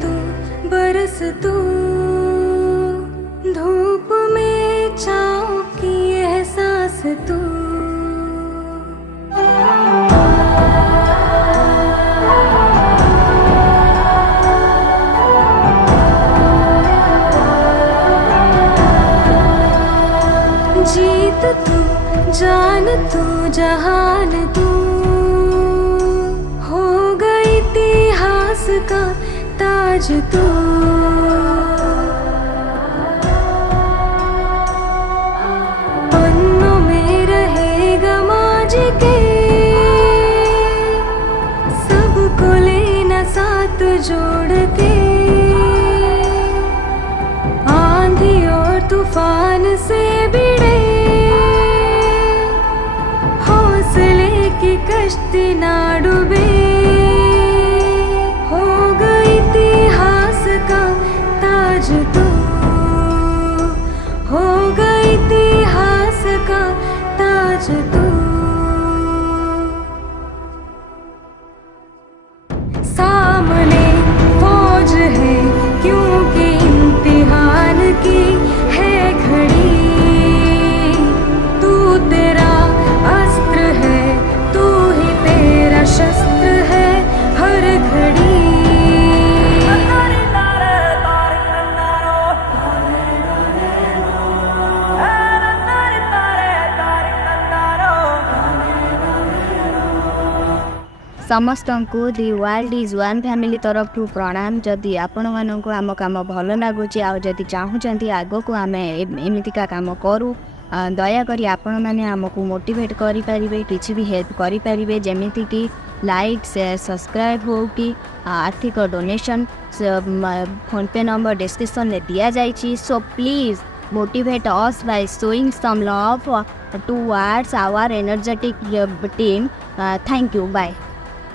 तू बरस तू, धूप में छाँव की एहसास तू। जीत तू, जान तू, जहान तू, हो गई इतिहास का ताज तू। पन्नों में रहेगा माजी के, सबको लेना साथ जोड़ के। आंधी और तूफान से भिड़े हौसले की कश्ती ना डूबे, हो गई इतिहास का ताज तू, हो गई इतिहास का ताज तू। सामने फौज है क्योंकि इम्तिहान की है घड़ी, तू तेरा अस्त्र है, तू ही तेरा शस्त्र है हर घड़ी। समस्त को the world is one family तरफ प्रणाम। जदि आपण मानक आम कम भल लगुच आदि चाहूँगी आग को आम एमतीका कम करूँ, दयाकोरी आपण मैंने आमको मोटिवेट करें, किसी भी हेल्प करें, जमीती कि लाइक शेयर सब्सक्राइब हो कि आर्थिक डोनेशन फोनपे नंबर डिस्क्रिप्शन में दिया जाइए। So please motivate us by showing some love towards our energetic team. Thank you, bye.